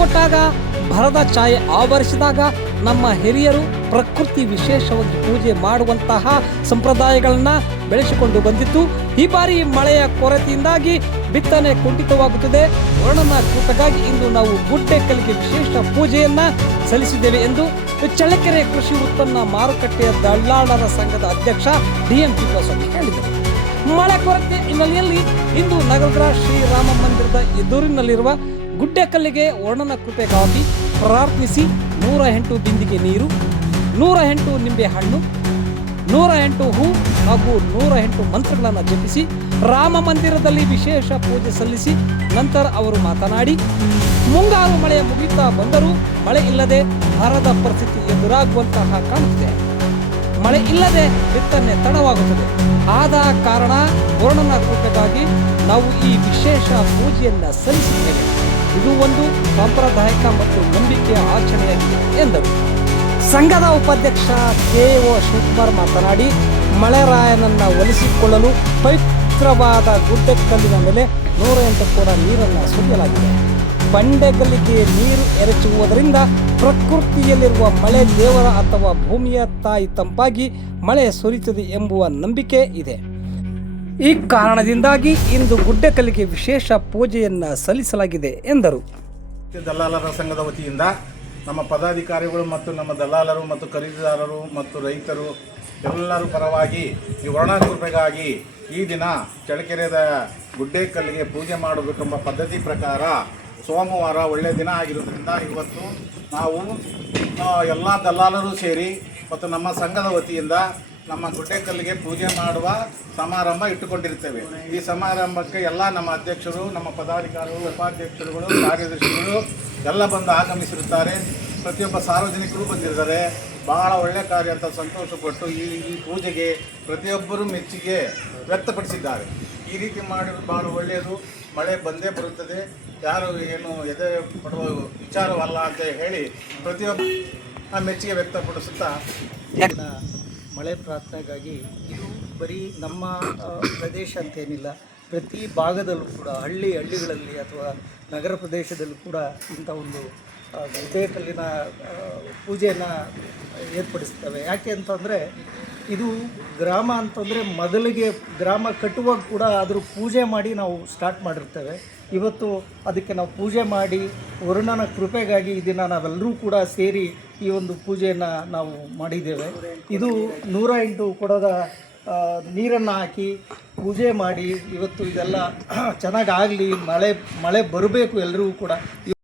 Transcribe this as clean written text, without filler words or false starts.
ಕೊಟ್ಟಾಗ ಭರದ ಛಾಯೆ ಆವರಿಸಿದಾಗ ನಮ್ಮ ಹಿರಿಯರು ಪ್ರಕೃತಿ ವಿಶೇಷವಾಗಿ ಪೂಜೆ ಮಾಡುವಂತಹ ಸಂಪ್ರದಾಯಗಳನ್ನು ಬೆಳೆಸಿಕೊಂಡು ಬಂದಿದ್ದು, ಈ ಬಾರಿ ಮಳೆಯ ಕೊರತೆಯಿಂದಾಗಿ ಬಿತ್ತನೆ ಕುಂಠಿತವಾಗುತ್ತದೆ. ವರ್ಣನ ಕೂಟಗಾಗಿ ಇಂದು ನಾವು ಗುಡ್ಡೆಕಲ್ಲಿಗೆ ವಿಶೇಷ ಪೂಜೆಯನ್ನ ಸಲ್ಲಿಸಿದ್ದೇವೆ ಎಂದು ಚಳ್ಳಕೆರೆ ಕೃಷಿ ಉತ್ಪನ್ನ ಮಾರುಕಟ್ಟೆಯ ದಳ್ಳಾಳರ ಸಂಘದ ಅಧ್ಯಕ್ಷ DM ತಿಪ್ಪೇಸ್ವಾಮಿ ಹೇಳಿದರು. ಮಳೆ ಕೊರತೆ ಹಿನ್ನೆಲೆಯಲ್ಲಿ ಇಂದು ನಗರದ ಶ್ರೀರಾಮ ಮಂದಿರದ ಎದುರಿನಲ್ಲಿರುವ ಗುಡ್ಡೆಕಲ್ಲಿಗೆ ವರ್ಣನ ಕೃಪೆಗಾಗಿ ಪ್ರಾರ್ಥಿಸಿ 108 ಬಿಂದಿಗೆ ನೀರು, 108 ನಿಂಬೆ ಹಣ್ಣು, 108 ಹೂ ಹಾಗೂ 108 ಮಂತ್ರಗಳನ್ನು ಜಪಿಸಿ ರಾಮ ಮಂದಿರದಲ್ಲಿ ವಿಶೇಷ ಪೂಜೆ ಸಲ್ಲಿಸಿ ನಂತರ ಅವರು ಮಾತನಾಡಿ, ಮುಂಗಾರು ಮಳೆ ಮುಗಿಯುತ್ತಾ ಬಂದರೂ ಮಳೆ ಇಲ್ಲದೆ ಬರದ ಪರಿಸ್ಥಿತಿ ಎದುರಾಗುವಂತಹ ಕಾಣುತ್ತಿದೆ. ಮಳೆ ಇಲ್ಲದೆ ಬಿತ್ತನೆ ತಡವಾಗುತ್ತದೆ. ಆದ ಕಾರಣ ವರ್ಣನ ಕೃಪೆಗಾಗಿ ನಾವು ಈ ವಿಶೇಷ ಪೂಜೆಯನ್ನು ಸಲ್ಲಿಸಿದ್ದೇವೆ. ಇದು ಒಂದು ಸಾಂಪ್ರದಾಯಿಕ ಮತ್ತು ನಂಬಿಕೆಯ ಆಚರಣೆಯಾಗಿದೆ ಎಂದರು. ಸಂಘದ ಉಪಾಧ್ಯಕ್ಷ KO ಶಿವಕುಮಾರ್ ಮಾತನಾಡಿ, ಮಳೆರಾಯನನ್ನು ಒಲಿಸಿಕೊಳ್ಳಲು ಪವಿತ್ರವಾದ ಗುಡ್ಡೆಕಲ್ಲಿನ ಮೇಲೆ 108 ಕೂಡ ನೀರನ್ನು ಸುರಿಯಲಾಗಿದೆ. ಬಂಡೆಗಲ್ಲಿಗೆ ನೀರು ಎರಚುವುದರಿಂದ ಪ್ರಕೃತಿಯಲ್ಲಿರುವ ಮಳೆ ದೇವರ ಅಥವಾ ಭೂಮಿಯ ತಾಯಿ ತಂಪಾಗಿ ಮಳೆ ಸುರಿಯುತ್ತದೆ ಎಂಬುವ ನಂಬಿಕೆ ಇದೆ. ಈ ಕಾರಣದಿಂದಾಗಿ ಇಂದು ಗುಡ್ಡೆಕಲ್ಲಿಗೆ ವಿಶೇಷ ಪೂಜೆಯನ್ನು ಸಲ್ಲಿಸಲಾಗಿದೆ ಎಂದರು. ದಲ್ಲಾಳರ ಸಂಘದ ವತಿಯಿಂದ ನಮ್ಮ ಪದಾಧಿಕಾರಿಗಳು ಮತ್ತು ನಮ್ಮ ದಲ್ಲಾಳರು ಮತ್ತು ಖರೀದಿದಾರರು ಮತ್ತು ರೈತರು ಎಲ್ಲರ ಪರವಾಗಿ ಈ ವರ್ಣ ಕೃಪೆಗಾಗಿ ಈ ದಿನ ಚಳ್ಳಕೆರೆಯ ಗುಡ್ಡೆಕಲ್ಲಿಗೆ ಪೂಜೆ ಮಾಡಬೇಕೆಂಬ ಪದ್ಧತಿ ಪ್ರಕಾರ ಸೋಮವಾರ ಒಳ್ಳೆಯ ದಿನ ಆಗಿರೋದ್ರಿಂದ ಇವತ್ತು ನಾವು ಎಲ್ಲ ದಲ್ಲಾಳರು ಸೇರಿ ಮತ್ತು ನಮ್ಮ ಸಂಘದ ವತಿಯಿಂದ ನಮ್ಮ ಗುಡ್ಡೆಕಲ್ಲಿಗೆ ಪೂಜೆ ಮಾಡುವ ಸಮಾರಂಭ ಇಟ್ಟುಕೊಂಡಿರ್ತೇವೆ. ಈ ಸಮಾರಂಭಕ್ಕೆ ಎಲ್ಲ ನಮ್ಮ ಅಧ್ಯಕ್ಷರು, ನಮ್ಮ ಪದಾಧಿಕಾರಿಗಳು, ಉಪಾಧ್ಯಕ್ಷರುಗಳು, ಕಾರ್ಯದರ್ಶಿಗಳು ಎಲ್ಲ ಬಂದು ಆಗಮಿಸಿರುತ್ತಾರೆ. ಪ್ರತಿಯೊಬ್ಬ ಸಾರ್ವಜನಿಕರು ಬಂದಿದ್ದಾರೆ. ಬಹಳ ಒಳ್ಳೆಯ ಕಾರ್ಯ ಅಂತ ಸಂತೋಷಪಟ್ಟು ಈ ಪೂಜೆಗೆ ಪ್ರತಿಯೊಬ್ಬರು ಮೆಚ್ಚುಗೆ ವ್ಯಕ್ತಪಡಿಸಿದ್ದಾರೆ. ಈ ರೀತಿ ಮಾಡಿರೋದು ಬಹಳ ಒಳ್ಳೆಯದು. ಮಳೆ ಬಂದೇ ಬರುತ್ತದೆ, ಯಾರು ಏನು ಎದೆ ಪಡುವ ವಿಚಾರವಲ್ಲ ಅಂತ ಹೇಳಿ ಪ್ರತಿಯೊಬ್ಬ ಮೆಚ್ಚುಗೆ ವ್ಯಕ್ತಪಡಿಸುತ್ತಾ ಮಳೆ ಪ್ರಾರ್ಥನೆಗಾಗಿ ಇದು ಬರೀ ನಮ್ಮ ಪ್ರದೇಶ ಅಂತೇನಿಲ್ಲ, ಪ್ರತಿ ಭಾಗದಲ್ಲೂ ಕೂಡ ಹಳ್ಳಿಗಳಲ್ಲಿ ಅಥವಾ ನಗರ ಪ್ರದೇಶದಲ್ಲೂ ಕೂಡ ಇಂಥ ಒಂದು ಗುಡ್ಡೆಕಲ್ಲಿನ ಪೂಜೆಯನ್ನು ಏರ್ಪಡಿಸ್ತವೆ. ಯಾಕೆ ಅಂತಂದರೆ ಇದು ಗ್ರಾಮ ಅಂತಂದರೆ ಮೊದಲಿಗೆ ಗ್ರಾಮ ಕಟ್ಟುವಾಗ ಕೂಡ ಅದ್ರ ಪೂಜೆ ಮಾಡಿ ನಾವು ಸ್ಟಾರ್ಟ್ ಮಾಡಿರ್ತೇವೆ. ಇವತ್ತು ಅದಕ್ಕೆ ನಾವು ಪೂಜೆ ಮಾಡಿ ವರುಣನ ಕೃಪೆಗಾಗಿ ಈ ದಿನ ನಾವೆಲ್ಲರೂ ಕೂಡ ಸೇರಿ ಈ ಒಂದು ಪೂಜೆಯನ್ನು ನಾವು ಮಾಡಿದ್ದೇವೆ. ಇದು 108 ಕೊಡದ ನೀರನ್ನು ಹಾಕಿ ಪೂಜೆ ಮಾಡಿ ಇವತ್ತು ಇದೆಲ್ಲ ಚೆನ್ನಾಗಾಗಲಿ, ಮಳೆ ಬರಬೇಕು ಎಲ್ಲರಿಗೂ ಕೂಡ.